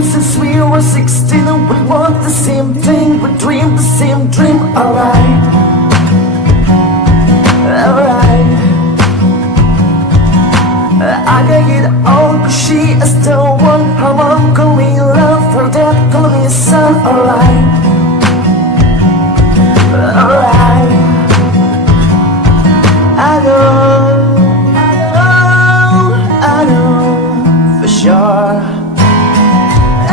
been since we were 16, and we want the same thing, we dream the same dream. Alright, alright. I can get all, cause she is the one. Her mom call me love, her dad call me son. Alright, alright. I know for sure.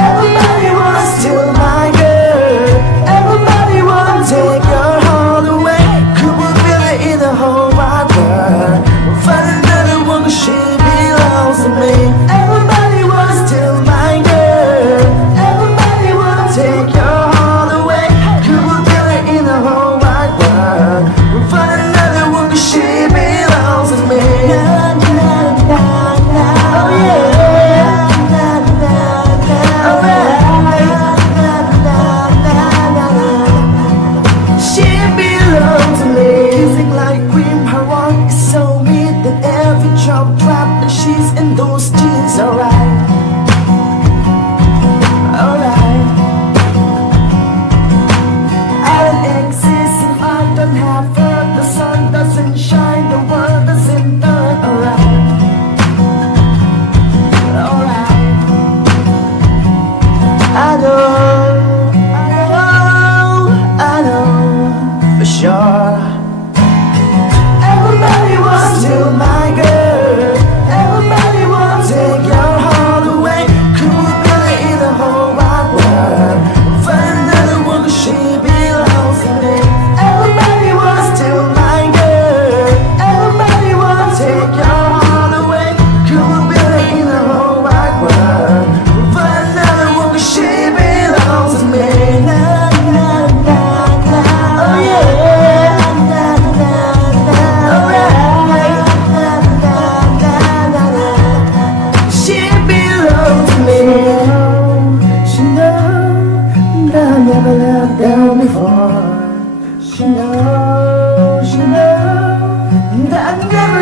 Everybody wanna steal my girl, everybody wanna take her heart away. Could we feel it in the whole wide world? We'll find another one, cause she belongs to me. Everybody wanna steal my girl, everybody wanna take her heart away. Could we feel it in the whole wide world? We'll find another one, cause she belongs to me. Oh yeah. She's in those jeans, alright, alright. I don't exist if I don't have her. The sun doesn't shine, the world doesn't turn, alright, alright. I know for sure. Everybody wants to steal my girl, everybody wants to take your heart away. Could we build it in the whole wide world? Find another one, cause she belongs to me. Everybody wants to steal my girl, everybody wants to take your heart away. Could we build it in the whole wide world? Find another one, cause she belongs to me. Oh yeah. Never let down before. She knows that I never